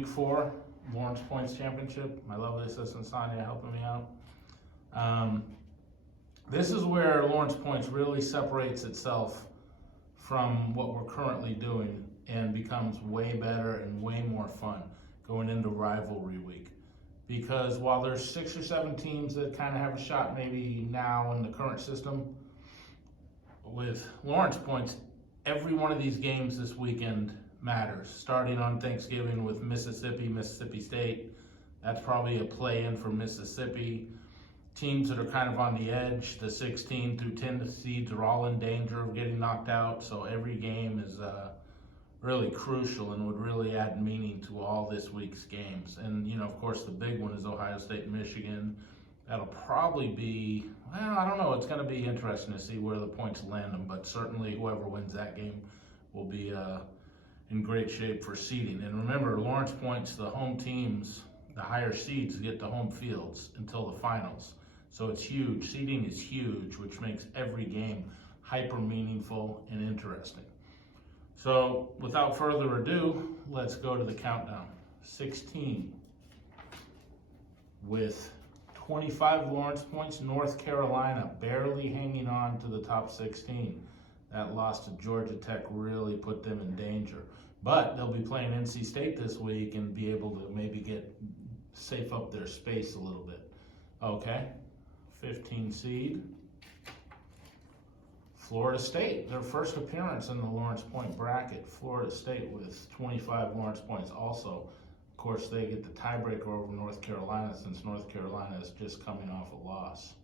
week 4, Lawrence Points Championship. My lovely assistant Sonia helping me out. This is where Lawrence Points really separates itself from what we're currently doing and becomes way better and way more fun going into rivalry week. Because while there's 6 or 7 teams that kind of have a shot maybe now in the current system, with Lawrence Points, every one of these games this weekend matters. Starting on Thanksgiving with Mississippi State. That's probably a play-in for Mississippi. Teams that are kind of on the edge, the 16 through 10 seeds are all in danger of getting knocked out. So every game is really crucial and would really add meaning to all this week's games. And, you know, of course, the big one is Ohio State and Michigan. That'll probably be, well, I don't know. It's going to be interesting to see where the points land them, but certainly whoever wins that game will be in great shape for seeding. And remember, Lawrence Points, the home teams, the higher seeds get the home fields until the finals. So it's huge. Seeding is huge, which makes every game hyper meaningful and interesting. So without further ado, let's go to the countdown. 16 with 25 Lawrence Points, North Carolina barely hanging on to the top 16. That loss to Georgia Tech really put them in danger. But they'll be playing NC State this week and be able to maybe safe up their space a little bit. Okay, 15 seed. Florida State, their first appearance in the Lawrence Point bracket. Florida State with 25 Lawrence Points also. Of course, they get the tiebreaker over North Carolina since North Carolina is just coming off a loss.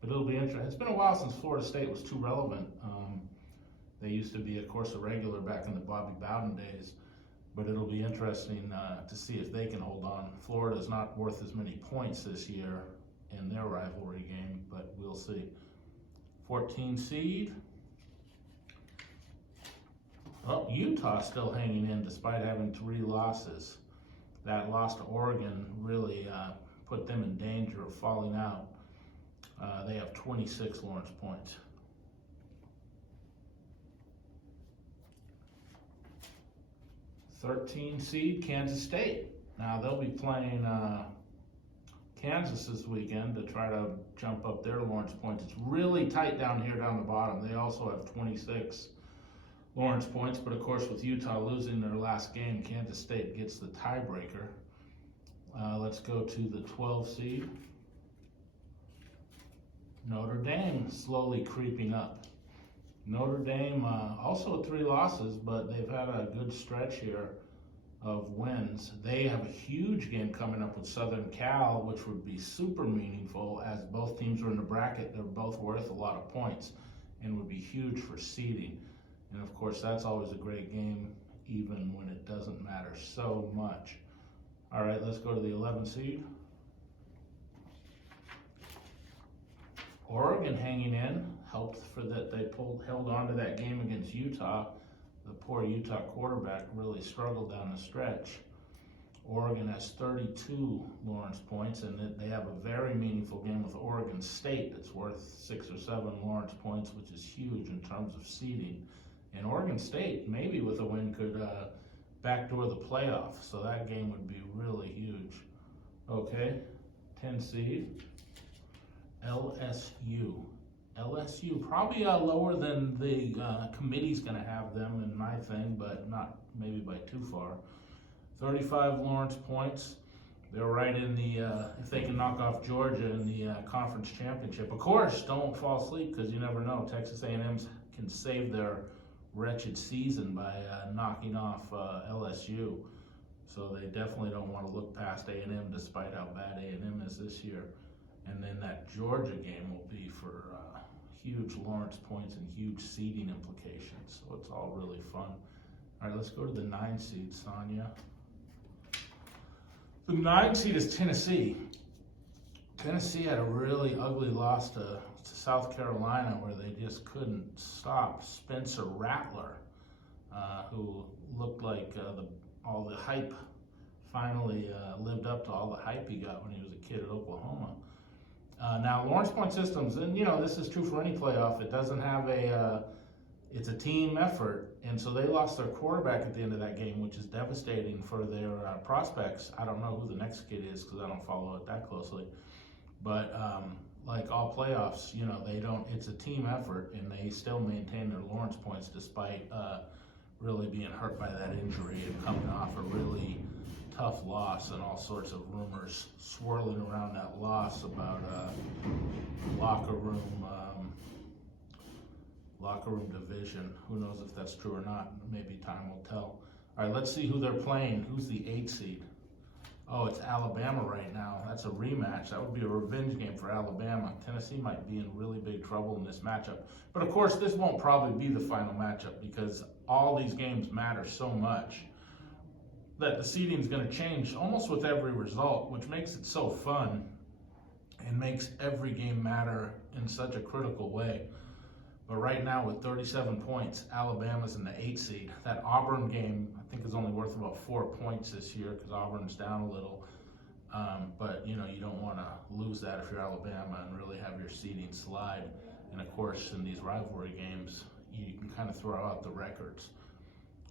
But it'll be interesting. It's been a while since Florida State was too relevant. They used to be, of course, a regular back in the Bobby Bowden days. But it'll be interesting to see if they can hold on. Florida's not worth as many points this year in their rivalry game, but we'll see. 14 seed. Oh, Utah still hanging in despite having 3 losses. That loss to Oregon really put them in danger of falling out. They have 26 Lawrence Points. 13 seed, Kansas State. Now they'll be playing Kansas this weekend to try to jump up their Lawrence Points. It's really tight down here down the bottom. They also have 26 Lawrence Points, but of course with Utah losing their last game, Kansas State gets the tiebreaker. Let's go to the 12 seed. Notre Dame slowly creeping up. Notre Dame also 3 losses, but they've had a good stretch here of wins. They have a huge game coming up with Southern Cal, which would be super meaningful as both teams are in the bracket. They're both worth a lot of points and would be huge for seeding. And of course, that's always a great game, even when it doesn't matter so much. All right, let's go to the 11 seed. Oregon hanging in, helped for that they held on to that game against Utah. The poor Utah quarterback really struggled down the stretch. Oregon has 32 Lawrence Points, and they have a very meaningful game with Oregon State that's worth 6 or 7 Lawrence Points, which is huge in terms of seeding. And Oregon State, maybe with a win, could backdoor the playoff, so that game would be really huge. Okay, 10 seed. LSU, probably lower than the committee's going to have them in my thing, but not maybe by too far. 35 Lawrence Points. They're right in the, if they can knock off Georgia in the conference championship. Of course, don't fall asleep because you never know. Texas A&M can save their wretched season by knocking off LSU. So they definitely don't want to look past A&M despite how bad A&M is this year. And then that Georgia game will be for huge Lawrence Points and huge seeding implications. So it's all really fun. All right, let's go to the 9 seed, Sonia. The 9 seed is Tennessee. Tennessee had a really ugly loss to South Carolina where they just couldn't stop Spencer Rattler, who looked like all the hype finally lived up to all the hype he got when he was a kid at Oklahoma. Now, Lawrence Point Systems, and you know, this is true for any playoff, it doesn't have a it's a team effort, and so they lost their quarterback at the end of that game, which is devastating for their prospects. I don't know who the next kid is because I don't follow it that closely, but like all playoffs, they don't. It's a team effort, and they still maintain their Lawrence points despite really being hurt by that injury and coming off a really tough loss, and all sorts of rumors swirling around that loss about locker room division. Who knows if that's true or not? Maybe time will tell. All right, let's see who they're playing. Who's the 8 seed? Oh, it's Alabama right now. That's a rematch. That would be a revenge game for Alabama. Tennessee might be in really big trouble in this matchup. But of course, this won't probably be the final matchup because all these games matter so much that the seeding is going to change almost with every result, which makes it so fun and makes every game matter in such a critical way. But right now, with 37 points, Alabama's in the 8 seed. That Auburn game, I think, is only worth about 4 points this year because Auburn's down a little. But you don't want to lose that if you're Alabama and really have your seeding slide. And of course, in these rivalry games, you can kind of throw out the records.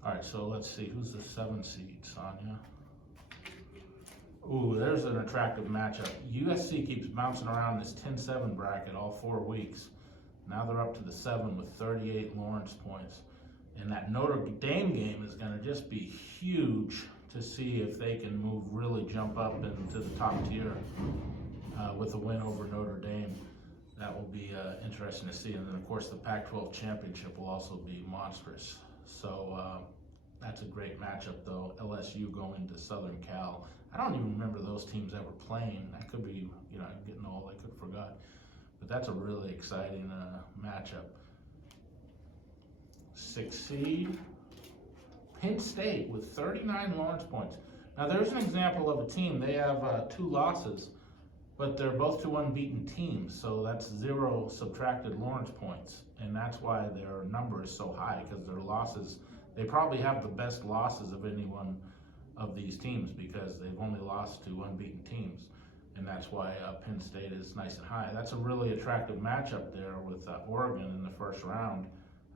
All right, so let's see. Who's the 7 seed, Sonia? Ooh, there's an attractive matchup. USC keeps bouncing around this 10-7 bracket all 4 weeks. Now they're up to the 7 with 38 Lawrence points. And that Notre Dame game is going to just be huge to see if they can really jump up into the top tier with a win over Notre Dame. That will be interesting to see. And then, of course, the Pac-12 championship will also be monstrous. So that's a great matchup, though. LSU going to Southern Cal. I don't even remember those teams ever playing. I could be, getting old. I could have forgot. But that's a really exciting matchup. 6 seed, Penn State with 39 Lawrence points. Now there's an example of a team. They have 2 losses, but they're both 2 unbeaten teams. So that's 0 subtracted Lawrence points. And that's why their number is so high, because their losses, they probably have the best losses of any one of these teams because they've only lost to unbeaten teams. And that's why Penn State is nice and high. That's a really attractive matchup there with Oregon in the first round.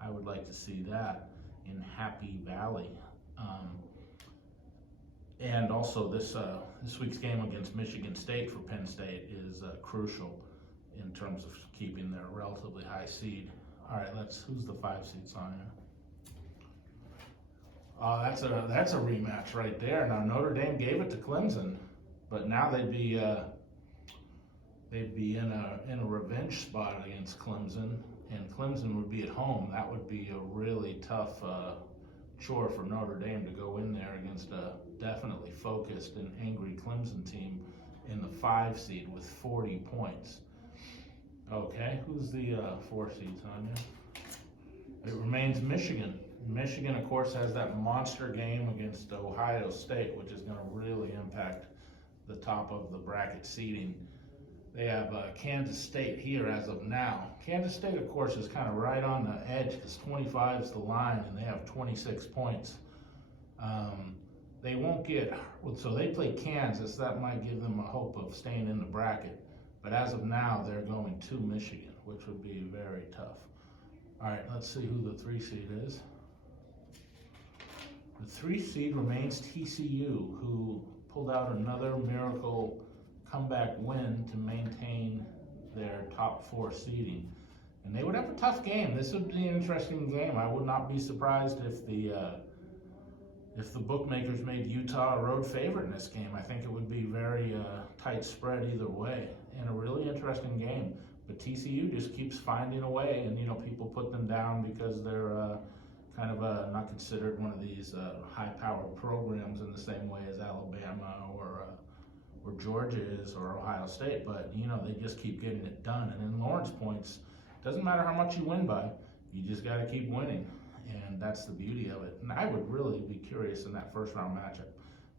I would like to see that in Happy Valley. And also this week's game against Michigan State for Penn State is crucial in terms of keeping their relatively high seed. All right, who's the 5 seed, Sonia? That's a rematch right there. Now Notre Dame gave it to Clemson. But now they'd be in a revenge spot against Clemson, and Clemson would be at home. That would be a really tough chore for Notre Dame to go in there against a definitely focused and angry Clemson team in the 5 seed with 40 points. Okay, who's the 4 seed, Tanya? It remains Michigan. Michigan, of course, has that monster game against Ohio State, which is going to really impact the top of the bracket seeding. They have Kansas State here as of now. Kansas State, of course, is kind of right on the edge because 25 is the line, and they have 26 points. They won't get, so they play Kansas. That might give them a hope of staying in the bracket. But as of now, they're going to Michigan, which would be very tough. All right, let's see who the 3 seed is. The 3 seed remains TCU, who pulled out another miracle comeback win to maintain their top 4 seeding. And they would have a tough game. This would be an interesting game. I would not be surprised if the bookmakers made Utah a road favorite in this game. I think it would be very tight spread either way, and a really interesting game. But TCU just keeps finding a way, and people put them down because they're kind of not considered one of these high-powered programs in the same way as Alabama or Georgia is or Ohio State. But they just keep getting it done. And in Lawrence points, doesn't matter how much you win by, you just got to keep winning, and that's the beauty of it. And I would really be curious in that first round matchup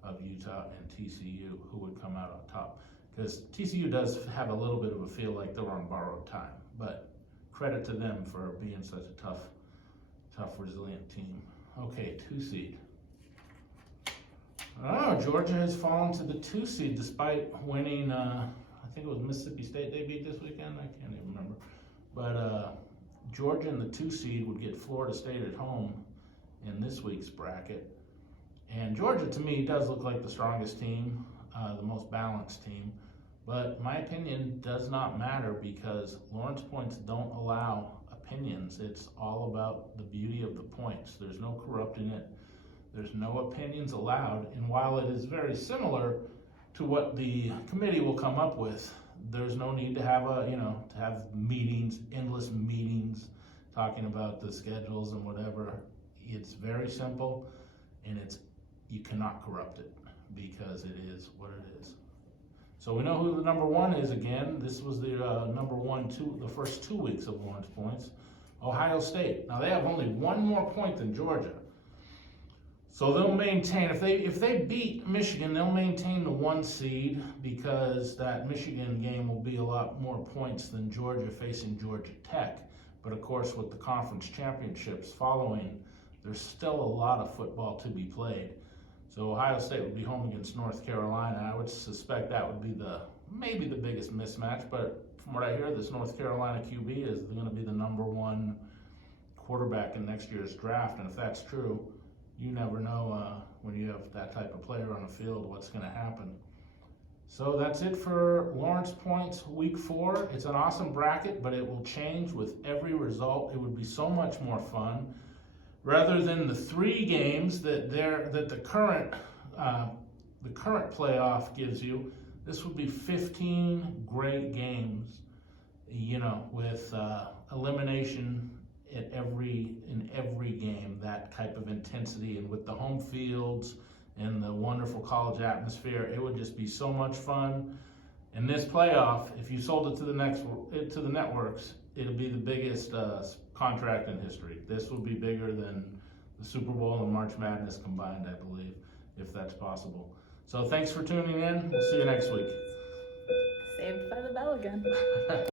of Utah and TCU who would come out on top, because TCU does have a little bit of a feel like they're on borrowed time. But credit to them for being such a tough, resilient team. Okay, 2 seed. Oh, Georgia has fallen to the 2 seed despite winning, I think it was Mississippi State they beat this weekend. I can't even remember. But Georgia and the 2 seed would get Florida State at home in this week's bracket. And Georgia, to me, does look like the strongest team, the most balanced team. But my opinion does not matter because Lawrence Points don't allow opinions. It's all about the beauty of the points. There's no corrupting it. There's no opinions allowed. And while it is very similar to what the committee will come up with, there's no need to have to have meetings, endless meetings, talking about the schedules and whatever. It's very simple, and you cannot corrupt it because it is what it is. So we know who the number 1 is again. This was the number 1 the first 2 weeks of Lawrence Points, Ohio State. Now they have only 1 more point than Georgia. So they'll maintain, if they beat Michigan, they'll maintain the 1 seed because that Michigan game will be a lot more points than Georgia facing Georgia Tech. But of course, with the conference championships following, there's still a lot of football to be played. So Ohio State would be home against North Carolina. I would suspect that would be maybe the biggest mismatch, but from what I hear, this North Carolina QB is going to be the number 1 quarterback in next year's draft, and if that's true, you never know when you have that type of player on the field what's going to happen. So that's it for Lawrence Points Week 4. It's an awesome bracket, but it will change with every result. It would be so much more fun. Rather than the 3 games that the current playoff gives you, this would be 15 great games, with elimination in every game, that type of intensity, and with the home fields and the wonderful college atmosphere, it would just be so much fun. And this playoff, if you sold it to the networks, it'll be the biggest contract in history. This will be bigger than the Super Bowl and March Madness combined, I believe, if that's possible. So thanks for tuning in. We'll see you next week. Saved by the bell again.